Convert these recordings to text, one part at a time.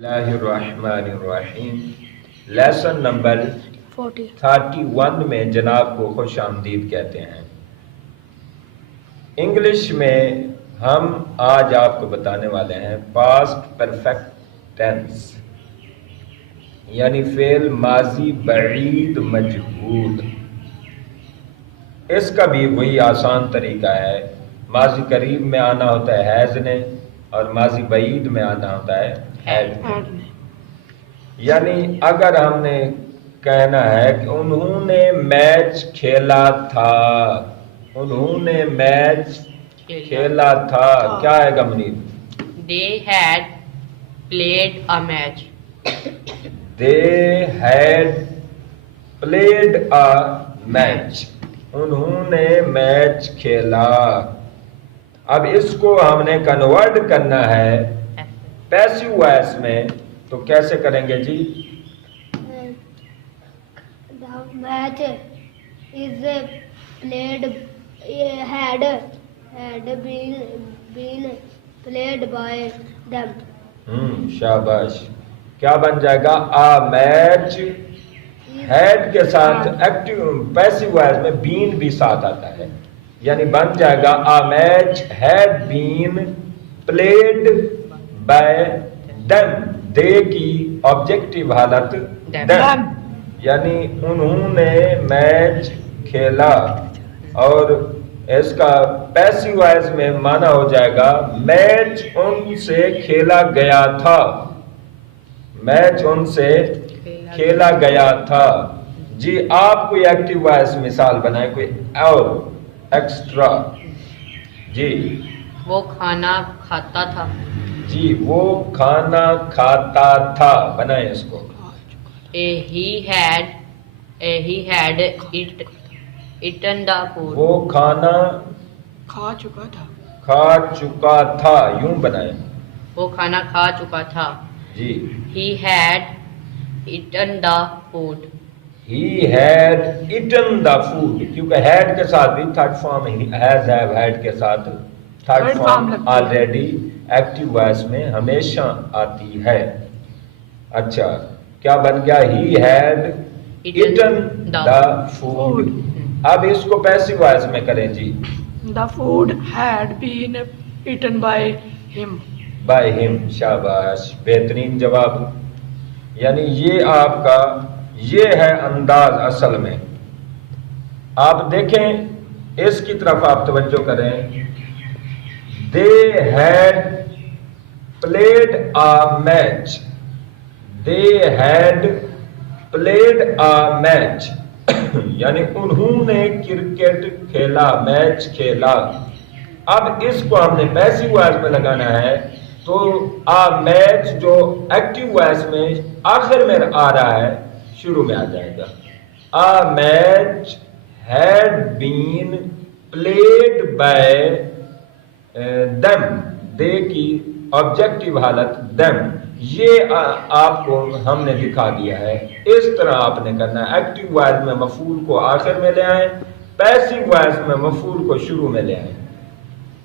اللہ الرحمن الرحیم lesson number 31 میں جناب کو خوش آمدید کہتے ہیں۔ انگلش میں ہم آج آپ کو بتانے والے ہیں پاسٹ پرفیکٹ ٹینس، یعنی فعل ماضی بعید مجہول۔ اس کا بھی وہی آسان طریقہ ہے، ماضی قریب میں آنا ہوتا ہے ہیز نے، اور ماضی بعید میں آنا ہوتا ہے ہیڈ نے۔ یعنی اگر ہم نے کہنا ہے کہ انہوں نے میچ کھیلا تھا، انہوں نے میچ کھیلا تھا، کیا آئے گا Munir? They had played a match. They had played a match. انہوں نے میچ کھیلا۔ اب اس کو ہم نے کنورٹ کرنا ہے پیسو وائس میں، تو کیسے کریں گے جی؟ The match is played had been played by them. شاباش۔ کیا بن جائے گا؟ آ میچ ہیڈ کے ساتھ ایکٹیو پیسو وائس میں بین بھی ساتھ آتا ہے، یعنی بن جائے گا a match had been played by them. They کی آبجیکٹیو حالت دیم، یعنی انہوں نے میچ کھیلا، اور اس کا پیسو وائس میں مانا ہو جائے گا میچ ان سے کھیلا گیا تھا، میچ ان سے کھیلا گیا تھا۔ جی آپ کوئی ایکٹیو وائس مثال بنائیں، کوئی اور ایکسٹرا۔ جی وہ کھانا کھاتا تھا۔ جی وہ کھانا کھاتا تھا، بنائیں اس کو۔ He had eaten the food. وہ کھانا کھا چکا تھا۔ کھا چکا تھا، یوں بنائیں۔ وہ کھانا کھا چکا تھا۔ جی He had eaten the food. He had eaten the food، کیونکہ had کے ساتھ بھی third form has have had کے ساتھ تھرڈ Third form فارم لگتی ہے۔ آلریڈی ایکٹیو وائس میں ہمیشہ آتی ہے۔ اچھا کیا بن گیا؟ He had eaten the food۔ اب اس کو پیسو وائس میں کریں جی۔ The food had been eaten by him. by him، شاباش، بہترین جواب۔ یعنی یہ آپ کا یہ ہے انداز اصل میں۔ آپ دیکھیں اس کی طرف آپ توجہ کریں۔ They had played a match. They had played a match یعنی انہوں نے کرکٹ کھیلا، میچ کھیلا۔ اب اس کو ہم نے پیسو وائس میں لگانا ہے، تو آ میچ جو ایکٹیو وائس میں آخر میں آ رہا ہے شروع میں آ جائے گا۔ A match had been played by them, they کی آبجیکٹیو حالت دیم۔ یہ آپ کو ہم نے دکھا دیا ہے، اس طرح آپ نے کرنا ہے۔ ایکٹیو وائس میں مفعول کو آخر میں لے آئیں، پیسو وائس میں مفعول کو شروع میں لے آئیں۔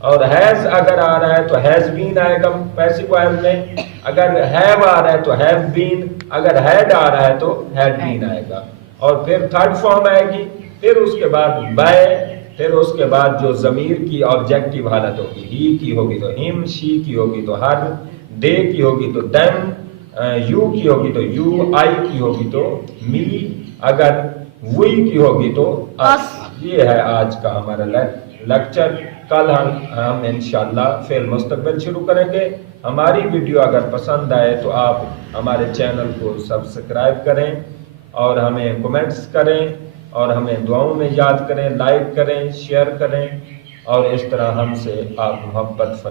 اور ہیز اگر آ رہا ہے تو ہیز بین آئے گا پیسو وائس میں، اگر ہیو آ رہا ہے تو ہیو بین، اگر ہیڈ آ رہا ہے تو ہیڈ بین آئے گا، اور پھر تھرڈ فارم آئے گی، پھر اس کے بعد بائی، پھر اس کے بعد جو ضمیر کی آبجیکٹیو حالت ہوگی، ہی کی ہوگی تو ہم، شی کی ہوگی تو ہر، دے کی ہوگی تو دیم، یو کی ہوگی تو یو، آئی کی ہوگی تو می، اگر وی کی ہوگی تو اس۔ یہ ہے آج کا ہمارا لیکچر۔ کل ہم انشاءاللہ فعل مستقبل شروع کریں گے۔ ہماری ویڈیو اگر پسند آئے تو آپ ہمارے چینل کو سبسکرائب کریں، اور ہمیں کمنٹس کریں، اور ہمیں دعاؤں میں یاد کریں، لائک کریں، شیئر کریں، اور اس طرح ہم سے آپ محبت